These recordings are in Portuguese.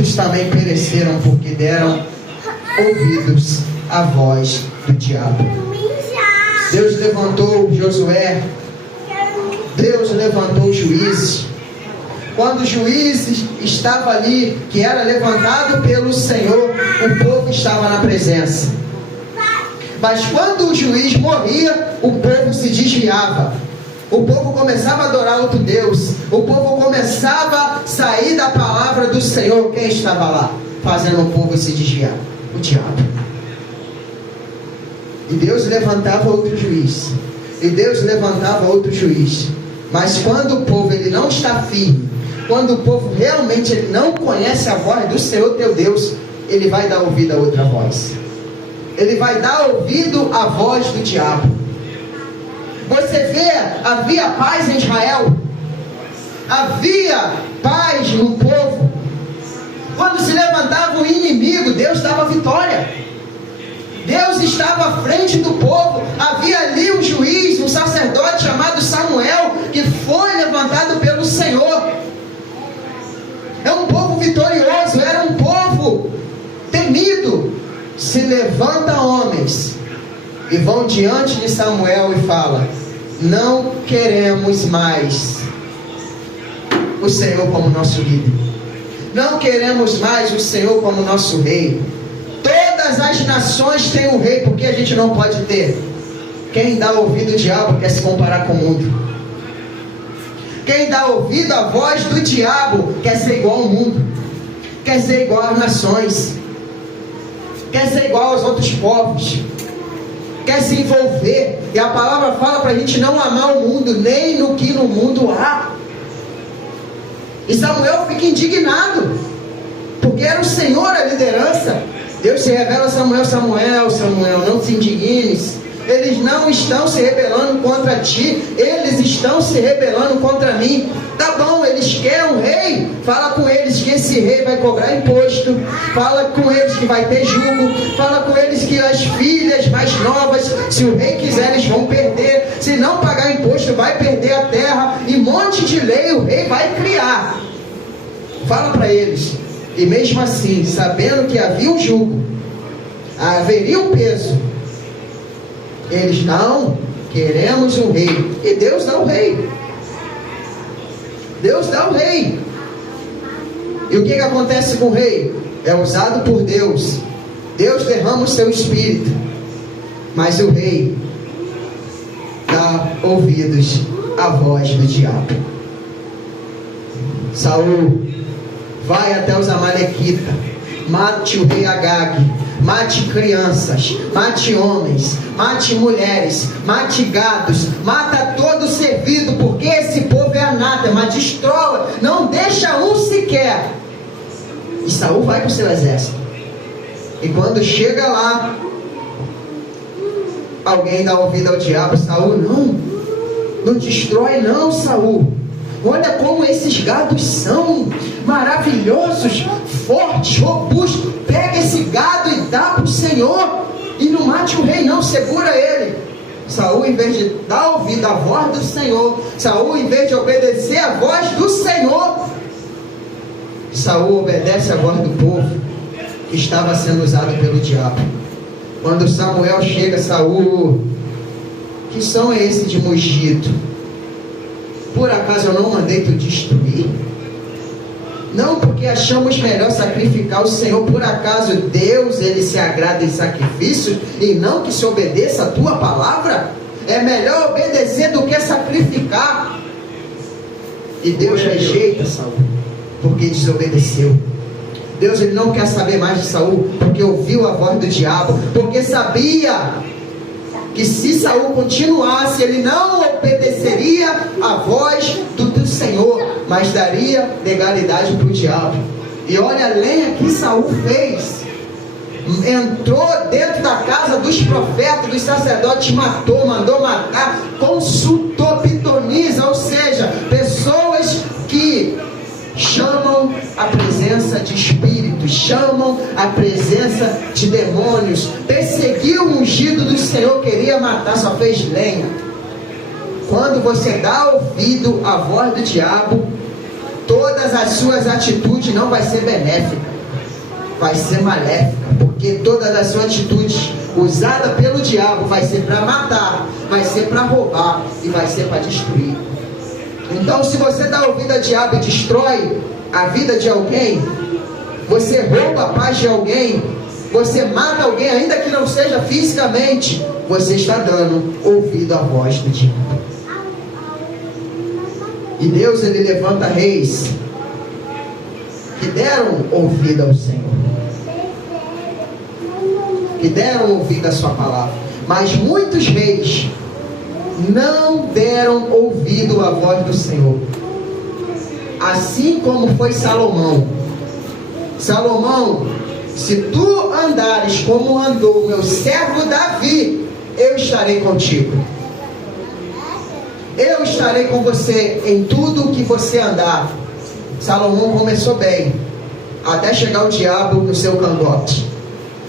muitos também pereceram porque deram ouvidos à voz do diabo. Deus levantou Josué, Deus levantou juízes. Quando os juízes estavam ali, que era levantado pelo Senhor, o povo estava na presença. Mas quando o juiz morria, o povo se desviava. O povo começava a adorar outro Deus. O povo começava a sair da palavra do Senhor. Quem estava lá fazendo o povo se desviar? O diabo. E Deus levantava outro juiz. E Deus levantava outro juiz. Mas quando o povo ele não está firme, quando o povo realmente ele não conhece a voz do Senhor teu Deus, ele vai dar ouvido a outra voz. Ele vai dar ouvido à voz do diabo. Você vê, havia paz em Israel, havia paz no povo. Quando se levantava o inimigo, Deus dava vitória. Deus estava à frente do povo. Havia ali um juiz, um sacerdote chamado Samuel, que foi levantado pelo Senhor. É um povo vitorioso, era um povo temido. Se levanta homens e vão diante de Samuel e fala: não queremos mais o Senhor como nosso líder, não queremos mais o Senhor como nosso rei. Todas as nações têm um rei, porque a gente não pode ter? Quem dá ouvido ao diabo quer se comparar com o mundo. Quem dá ouvido à voz do diabo quer ser igual ao mundo, quer ser igual às nações, quer ser igual aos outros povos, quer se envolver. E a palavra fala para a gente não amar o mundo, nem no que no mundo há. E Samuel fica indignado, porque era o Senhor a liderança. Deus se revela a Samuel: Samuel, Samuel, não se indignes. Eles não estão se rebelando contra ti, eles estão se rebelando contra mim. Tá bom, eles querem um rei, fala com eles que esse rei vai cobrar imposto, fala com eles que vai ter jugo, fala com eles que as filhas mais novas, se o rei quiser, eles vão perder, se não pagar imposto vai perder a terra, e um monte de lei o rei vai criar. Fala para eles. E mesmo assim, sabendo que havia um jugo, haveria um peso, eles: não queremos um rei. E Deus dá o rei. Deus dá o rei. E o que acontece com o rei? É usado por Deus. Deus derrama o seu espírito, mas o rei dá ouvidos à voz do diabo. Saul vai até os amalequitas, mate o rei Agag, mate crianças, mate homens, mate mulheres, mate gados, mata todo ser vivo, porque esse povo é anátema, destrói, não deixa um sequer. E Saul vai para o seu exército. E quando chega lá, alguém dá ouvido ao diabo: Saul, não destrói não, Saul. Olha como esses gados são maravilhosos, fortes, robustos. Pega esse gado e dá para o Senhor. E não mate o rei não, segura ele. Saul, em vez de dar ouvido à voz do Senhor, Saul, em vez de obedecer à voz do Senhor, Saul obedece à voz do povo que estava sendo usado pelo diabo. Quando Samuel chega: Saul, que som é esse de mugido? Por acaso eu não mandei tu destruir? Não, porque achamos melhor sacrificar o Senhor. Por acaso Deus, ele se agrada em sacrifícios e não que se obedeça a tua palavra? É melhor obedecer do que sacrificar. E Deus rejeita Saul porque desobedeceu. Deus, ele não quer saber mais de Saul porque ouviu a voz do diabo, porque sabia que se Saul continuasse, ele não obedeceria a voz do Senhor, mas daria legalidade para o diabo. E olha a lenha que Saul fez. Entrou dentro da casa dos profetas, dos sacerdotes, matou, mandou matar, consultou pitonisa, ou seja, pessoas que chamam a presença de espíritos, chamam a presença de demônios. Perseguiu o ungido do Senhor, queria matar, só fez lenha. Quando você dá ouvido à voz do diabo, todas as suas atitudes não vai ser benéfica. vai ser maléfica, porque todas as suas atitudes usadas pelo diabo vai ser para matar, vai ser para roubar e vai ser para destruir. Então, se você dá ouvido ao diabo e destrói a vida de alguém, você rouba a paz de alguém, você mata alguém, ainda que não seja fisicamente, você está dando ouvido à voz do diabo. E Deus, ele levanta reis que deram ouvido ao Senhor, que deram ouvido à sua palavra. Mas muitos reis não deram ouvido à voz do Senhor, assim como foi Salomão. Salomão, se tu andares como andou meu servo Davi, eu estarei contigo. Eu estarei com você em tudo o que você andar. Salomão começou bem, até chegar o diabo no seu cangote,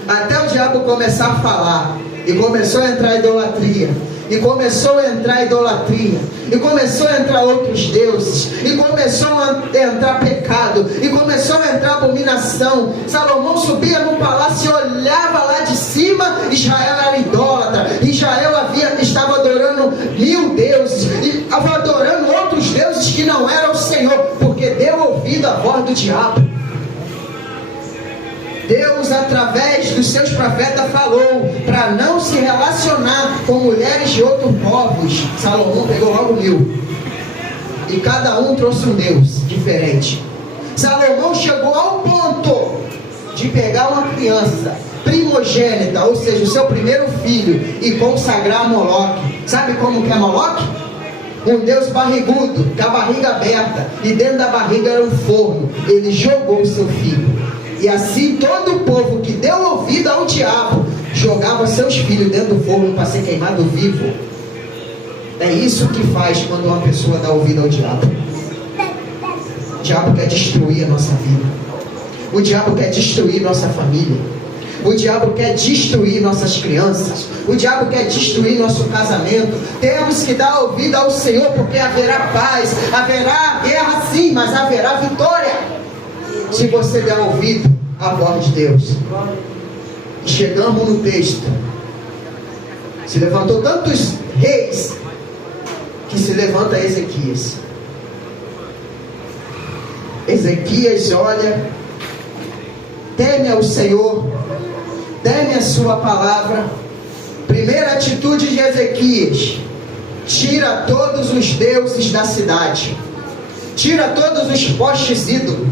até o diabo começar a falar, e começou a entrar idolatria, e começou a entrar idolatria, e começou a entrar outros deuses, e começou a entrar pecado, e começou a entrar abominação. Salomão subia no palácio e olhava lá de cima, Israel era idólatra, Israel estava adorando 1000 deuses, e estava adorando outros deuses que não eram o Senhor, porque deu ouvido à voz do diabo. Deus, através dos seus profetas, falou para não se relacionar com mulheres de outros povos. Salomão pegou logo 1000, e cada um trouxe um Deus diferente. Salomão chegou ao ponto de pegar uma criança primogênita, ou seja, o seu primeiro filho, e consagrar a Moloque. Sabe como que é Moloque? Um Deus barrigudo, com a barriga aberta, e dentro da barriga era um forno. Ele jogou o seu filho. E assim todo o povo que deu ouvido ao diabo jogava seus filhos dentro do forno para ser queimado vivo. É isso que faz quando uma pessoa dá ouvido ao diabo. O diabo quer destruir a nossa vida. O diabo quer destruir nossa família. O diabo quer destruir nossas crianças. O diabo quer destruir nosso casamento. Temos que dar ouvido ao Senhor, porque haverá paz, haverá guerra sim, mas haverá vitória se você der ouvido à voz de Deus. E chegamos no texto. Se levantou tantos reis, que se levanta Ezequias. Ezequias olha, teme ao Senhor, teme a sua palavra. Primeira atitude de Ezequias: tira todos os deuses da cidade, tira todos os postes ídolos.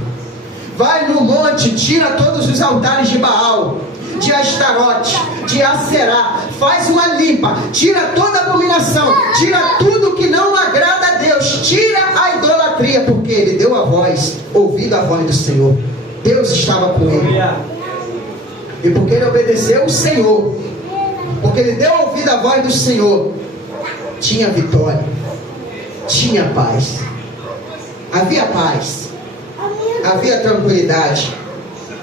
Vai no monte, tira todos os altares de Baal, de Astarote, de Aserá, faz uma limpa, tira toda a abominação, tira tudo que não agrada a Deus, tira a idolatria, porque ele deu a voz, ouvido a voz do Senhor. Deus estava com ele, e porque ele obedeceu o Senhor, porque ele deu ouvido à voz do Senhor, tinha vitória, tinha paz, havia paz, havia tranquilidade,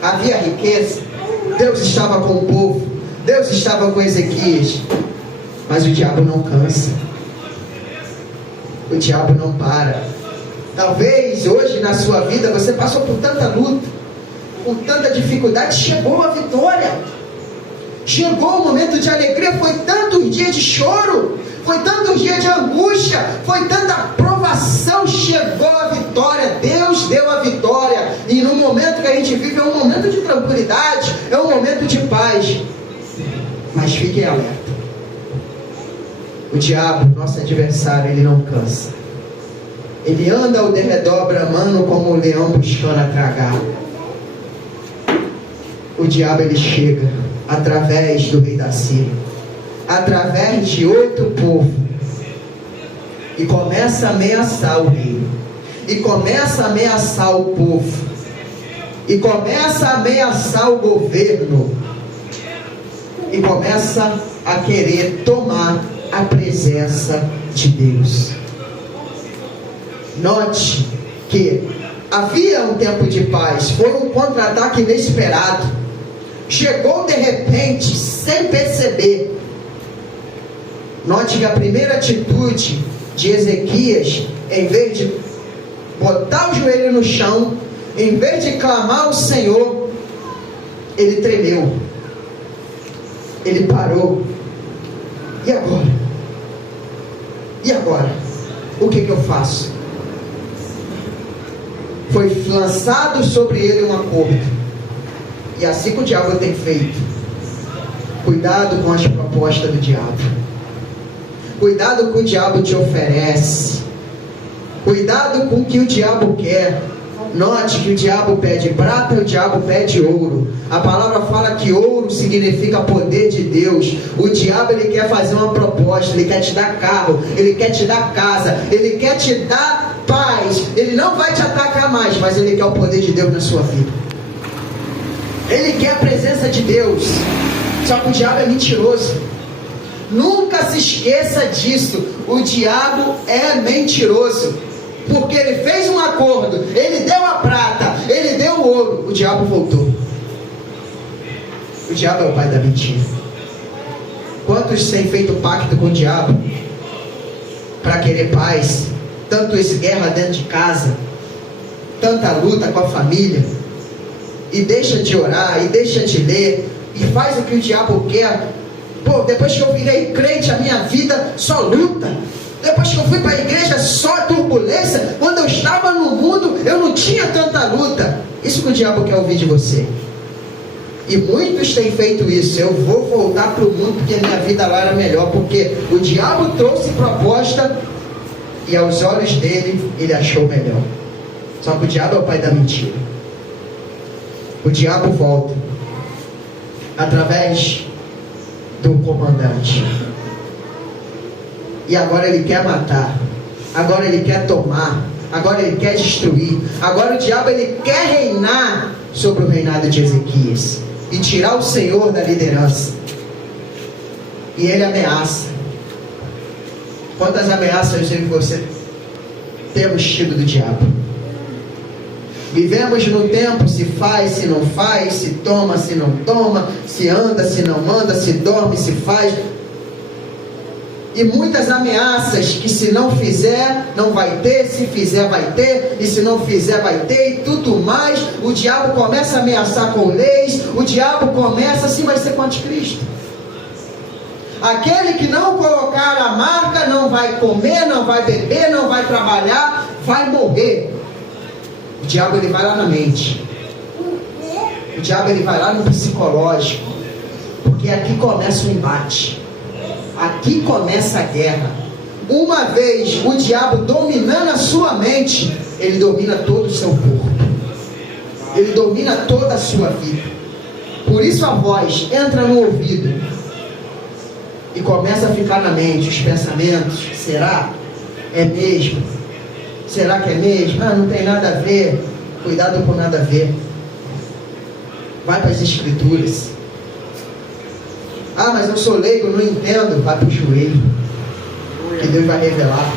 havia riqueza. Deus estava com o povo, Deus estava com Ezequias. Mas o diabo não cansa, o diabo não para. Talvez hoje na sua vida você passou por tanta luta, por tanta dificuldade, chegou a vitória, chegou o momento de alegria. Foi tantos dias de choro, foi tantos dias de angústia, foi tanta provação, chegou a vitória. Deus deu a vitória. E no momento que a gente vive é um momento de tranquilidade, é um momento de paz. Mas fiquem alerta, o diabo, nosso adversário, ele não cansa. Ele anda ao derredor bramando como um leão buscando a tragar. O diabo, ele chega através do rei da Síria, através de outro povo, e começa a ameaçar o rei, e começa a ameaçar o povo, e começa a ameaçar o governo, e começa a querer tomar a presença de Deus. Note que havia um tempo de paz, foi um contra-ataque inesperado, chegou de repente, sem perceber. Note que a primeira atitude de Ezequias, em vez de botar o joelho no chão, em vez de clamar ao Senhor, ele tremeu, ele parou. E agora? E agora? O que eu faço? Foi lançado sobre ele um acordo, e assim que o diabo tem feito. Cuidado com as propostas do diabo, cuidado com o que o diabo te oferece, cuidado com o que o diabo quer. Note que o diabo pede prata e o diabo pede ouro. A palavra fala que ouro significa poder de Deus. O diabo, ele quer fazer uma proposta, ele quer te dar carro, ele quer te dar casa, ele quer te dar paz. Ele não vai te atacar mais, mas ele quer o poder de Deus na sua vida. Ele quer a presença de Deus. Só que o diabo é mentiroso. Nunca se esqueça disso. O diabo é mentiroso. Porque ele fez um acordo, ele deu a prata, ele deu o ouro, o diabo voltou. O diabo é o pai da mentira. Quantos têm feito pacto com o diabo para querer paz? Tantas guerras dentro de casa, tanta luta com a família, e deixa de orar, e deixa de ler, e faz o que o diabo quer. Pô, depois que eu virei crente, a minha vida só luta. Depois que eu fui para a igreja, só turbulência. Quando eu estava no mundo, eu não tinha tanta luta. Isso que o diabo quer ouvir de você. E muitos têm feito isso. Eu vou voltar para o mundo porque a minha vida lá era melhor. Porque o diabo trouxe proposta e aos olhos dele, ele achou melhor. Só que o diabo é o pai da mentira. O diabo volta através do comandante. E agora ele quer matar, agora ele quer tomar, agora ele quer destruir. Agora o diabo, ele quer reinar sobre o reinado de Ezequias e tirar o Senhor da liderança. E ele ameaça. Quantas ameaças eu e você temos tido do diabo? Vivemos no tempo, se faz, se não faz, se toma, se não toma, se anda, se não anda, se dorme, se faz. E muitas ameaças que se não fizer, não vai ter, se fizer vai ter, e se não fizer vai ter, e tudo mais. O diabo começa a ameaçar com leis, o diabo começa, assim vai ser com o anticristo. Aquele que não colocar a marca, não vai comer, não vai beber, não vai trabalhar, vai morrer. O diabo, ele vai lá na mente. O diabo, ele vai lá no psicológico. Porque aqui começa o embate. Aqui começa a guerra. Uma vez o diabo dominando a sua mente, ele domina todo o seu corpo, ele domina toda a sua vida. Por isso a voz entra no ouvido e começa a ficar na mente os pensamentos. Será? É mesmo? Será que é mesmo? Ah, não tem nada a ver. Cuidado com nada a ver. Vai para as escrituras. Ah, mas eu sou leigo, não entendo. Vai para o joelho, que Deus vai revelar.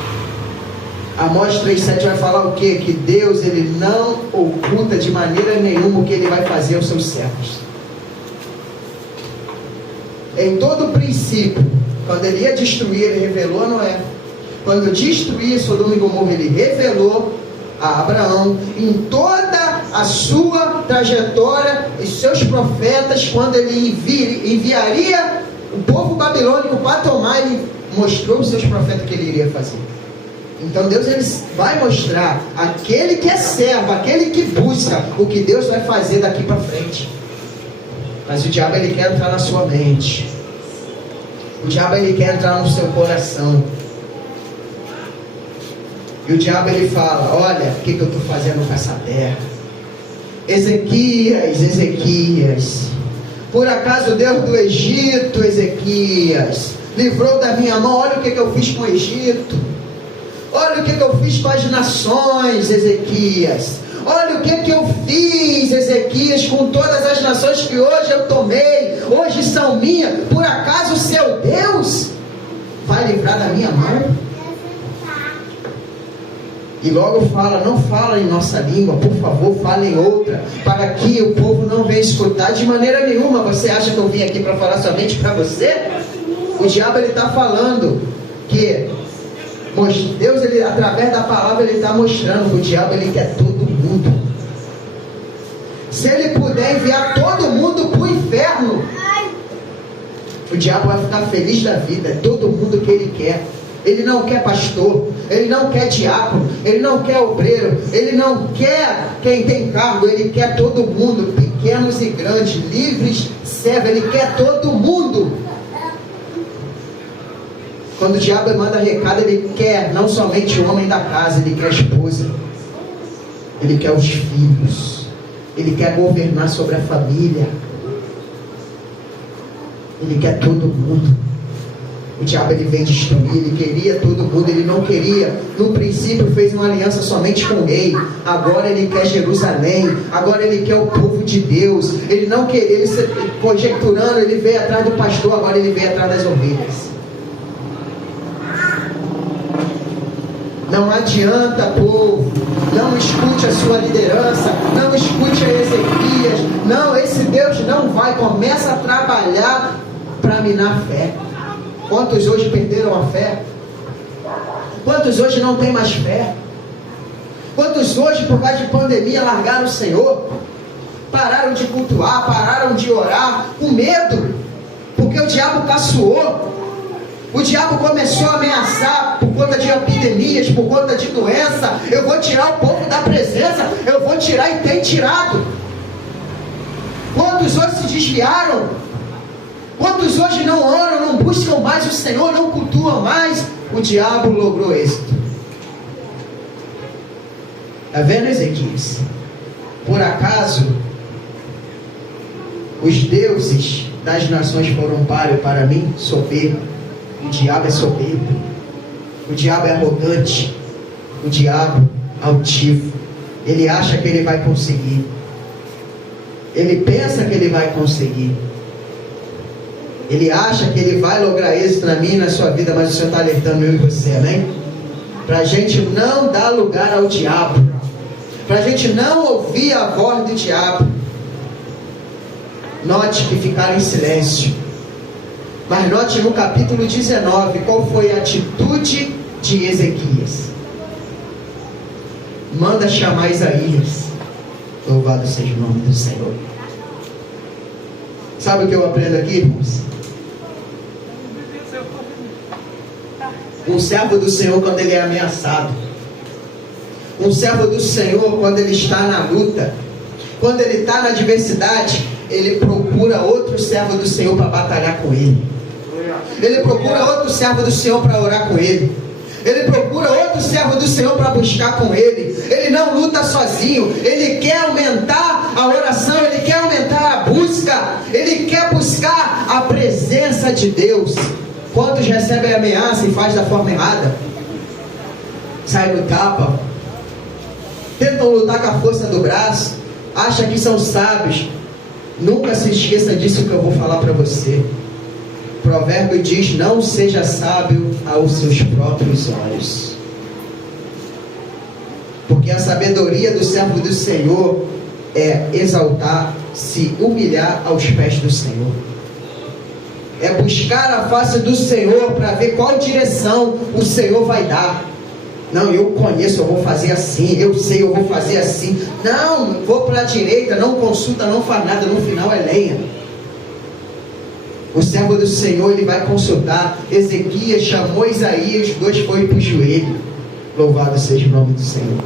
Amós 3,7 vai falar o quê? Que Deus, ele não oculta de maneira nenhuma o que ele vai fazer aos seus servos. Em todo o princípio, quando ele ia destruir, ele revelou a Noé. Quando destruía Sodoma e Gomorra, ele revelou a Abraão. Em toda a sua trajetória, e seus profetas, quando ele enviaria o povo babilônico para tomar, ele mostrou aos seus profetas o que ele iria fazer. Então Deus, ele vai mostrar aquele que é servo, aquele que busca, o que Deus vai fazer daqui para frente. Mas o diabo, ele quer entrar na sua mente. O diabo, ele quer entrar no seu coração. E o diabo, ele fala: olha, o que eu estou fazendo com essa terra? Ezequias, por acaso Deus do Egito, Ezequias, livrou da minha mão? Olha o que eu fiz com o Egito. Olha o que eu fiz com as nações, Ezequias. Olha o que eu fiz, Ezequias, com todas as nações que hoje eu tomei, hoje são minhas. Por acaso o seu Deus vai livrar da minha mão? E logo fala: não fala em nossa língua, por favor, fala em outra, para que o povo não venha escutar de maneira nenhuma. Você acha que eu vim aqui para falar somente para você? O diabo, ele está falando que Deus, ele, através da palavra, ele está mostrando que o diabo, ele quer todo mundo. Se ele puder enviar todo mundo para o inferno, o diabo vai ficar feliz da vida. É todo mundo que ele quer. Ele não quer pastor, ele não quer diácono, ele não quer obreiro, ele não quer quem tem cargo, ele quer todo mundo, pequenos e grandes, livres, servos, ele quer todo mundo. Quando o diabo manda recado, ele quer não somente o homem da casa, ele quer a esposa, ele quer os filhos, ele quer governar sobre a família, ele quer todo mundo. O diabo ele vem destruir, ele queria todo mundo, ele não queria, no princípio fez uma aliança somente com o rei, agora ele quer Jerusalém, agora ele quer o povo de Deus, ele não queria, ele se conjecturando, ele veio atrás do pastor, agora ele veio atrás das ovelhas. Não adianta, povo, não escute a sua liderança, não escute a Ezequias, não, esse Deus não vai, começa a trabalhar para minar a fé. Quantos hoje perderam a fé? Quantos hoje não têm mais fé? Quantos hoje, por causa de pandemia, largaram o Senhor? Pararam de cultuar, pararam de orar, com medo, porque o diabo caçoou. O diabo começou a ameaçar por conta de epidemias, por conta de doença. Eu vou tirar o povo da presença, eu vou tirar, e tem tirado. Quantos hoje se desviaram? Quantos hoje não oram, não buscam mais o Senhor, não cultuam mais? O diabo logrou êxito. Está vendo, Ezequias? Por acaso, os deuses das nações foram páreo para mim? Soberbo. O diabo é soberbo. O diabo é arrogante. O diabo altivo. Ele acha que ele vai conseguir. Ele pensa que ele vai conseguir. Ele acha que ele vai lograr êxito na minha e na sua vida, mas o Senhor está alertando eu e você, amém? Para a gente não dar lugar ao diabo, para a gente não ouvir a voz do diabo. Note que ficaram em silêncio, mas note no capítulo 19, qual foi a atitude de Ezequias? Manda chamar Isaías. Louvado seja o nome do Senhor. Sabe o que eu aprendo aqui, irmãos? Um servo do Senhor quando ele é ameaçado, um servo do Senhor quando ele está na luta, quando ele está na adversidade, ele procura outro servo do Senhor para batalhar com ele. Ele procura outro servo do Senhor para orar com ele. Ele procura outro servo do Senhor para buscar com ele. Ele não luta sozinho. Ele quer aumentar a oração, ele quer aumentar a busca, ele quer buscar a presença de Deus. Quantos recebem a ameaça e faz da forma errada? Sai no tapa, tentam lutar com a força do braço, acham que são sábios. Nunca se esqueça disso que eu vou falar para você. O provérbio diz: não seja sábio aos seus próprios olhos. Porque a sabedoria do servo do Senhor é exaltar, se humilhar aos pés do Senhor. É buscar a face do Senhor para ver qual direção o Senhor vai dar. Não, eu conheço, eu vou fazer assim, eu sei, eu vou fazer assim. Não, vou para a direita, não consulta, não faz nada, no final é lenha. O servo do Senhor, ele vai consultar. Ezequias chamou Isaías, os dois foram para o joelho. Louvado seja o nome do Senhor.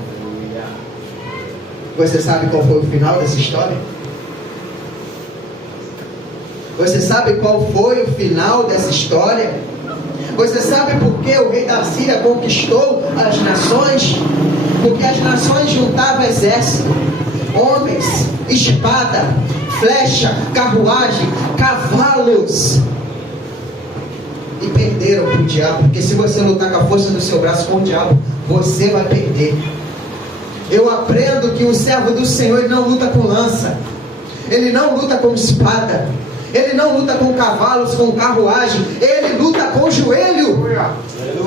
Você sabe qual foi o final dessa história? Você sabe qual foi o final dessa história? Você sabe por que o rei da Síria conquistou as nações? Porque as nações juntavam exército, homens, espada, flecha, carruagem, cavalos, e perderam para o diabo. Porque se você lutar com a força do seu braço com o diabo, você vai perder. Eu aprendo que o servo do Senhor, ele não luta com lança, ele não luta com espada, ele não luta com cavalos, com carruagem, ele luta com o joelho.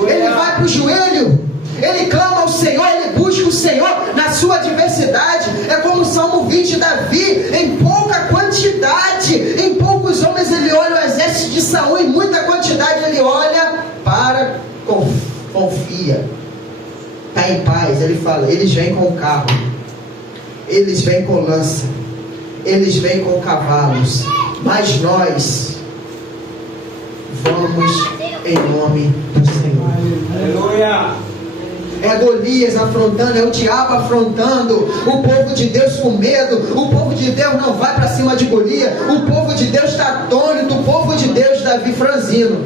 Ele vai para o joelho, ele clama ao Senhor, ele busca o Senhor na sua adversidade. É como o Salmo 20, Davi, em pouca quantidade, em poucos homens ele olha o exército de Saul, em muita quantidade ele olha para, confia, está em paz. Ele fala, eles vêm com carro, eles vêm com lança, eles vêm com cavalos, mas nós vamos em nome do Senhor. Aleluia. É Golias afrontando, é o diabo afrontando o povo de Deus com medo. O povo de Deus não vai para cima de Golias. O povo de Deus está atônito. O povo de Deus, Davi franzino.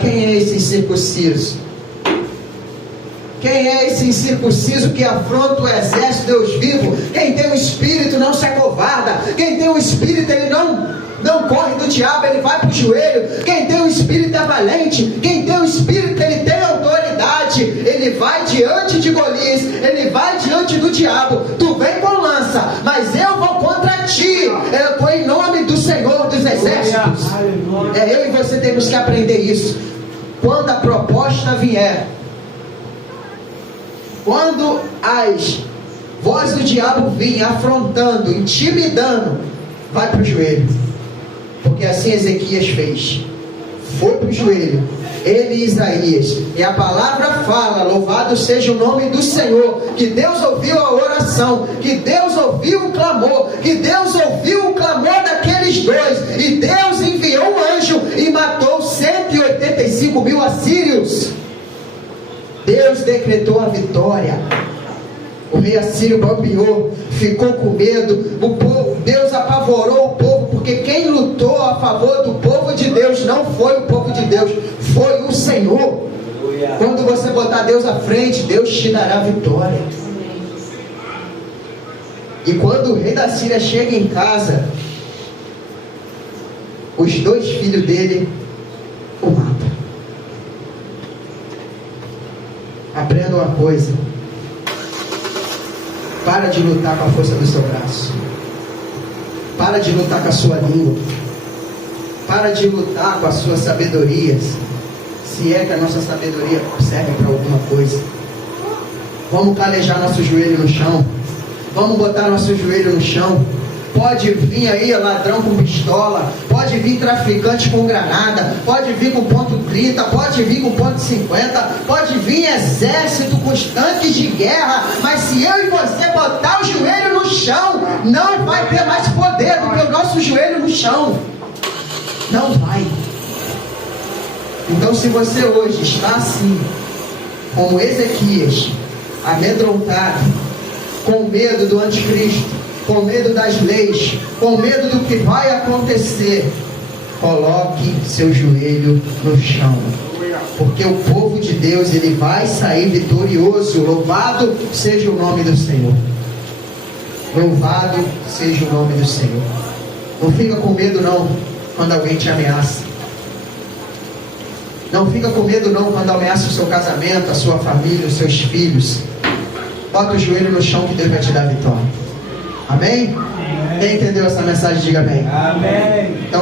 Quem é esse incircunciso? Quem é esse incircunciso que afronta o exército de Deus vivo? Quem tem o espírito não se acovarda. Quem tem o espírito, ele não corre do diabo, ele vai para o joelho. Quem tem o espírito é valente. Quem tem o espírito, ele tem autoridade. Ele vai diante de Golias, ele vai diante do diabo. Tu vem com lança, mas eu vou contra ti. Eu vou em nome do Senhor dos exércitos. Eu e você temos que aprender isso. Quando a proposta vier, quando as vozes do diabo virem afrontando, intimidando, vai para o joelho. Porque assim Ezequias fez. Foi para o joelho. Ele e Isaías. E a palavra fala: louvado seja o nome do Senhor. Que Deus ouviu a oração. Que Deus ouviu o clamor. Que Deus ouviu o clamor daqueles dois. E Deus enviou um anjo e matou 185 mil assírios. Deus decretou a vitória. O rei assírio bambeou, ficou com medo. Deus apavorou o povo, porque quem lutou a favor do povo de Deus não foi o povo de Deus, foi o Senhor. Quando você botar Deus à frente, Deus te dará vitória. E quando o rei da Síria chega em casa, os dois filhos dele o matam. Aprenda uma coisa: para de lutar com a força do seu braço. Para de lutar com a sua língua. Para de lutar com as suas sabedorias. Se é que a nossa sabedoria serve para alguma coisa. Vamos calejar nosso joelho no chão. Vamos botar nosso joelho no chão. Pode vir aí ladrão com pistola, pode vir traficante com granada, pode vir com ponto 30, pode vir com ponto 50, pode vir exército com os tanques de guerra, mas se eu e você botar o joelho no chão, não vai ter mais poder do que o nosso joelho no chão. Não vai. Então, se você hoje está assim, como Ezequias, amedrontado, com medo do anticristo, com medo das leis, com medo do que vai acontecer, coloque seu joelho no chão, porque o povo de Deus, ele vai sair vitorioso. Louvado seja o nome do Senhor. Louvado seja o nome do Senhor. Não fica com medo não quando alguém te ameaça. Não fica com medo não quando ameaça o seu casamento, a sua família, os seus filhos. Bota o joelho no chão que Deus vai te dar vitória. Amém? Quem entendeu essa mensagem, diga amém. Amém. Então,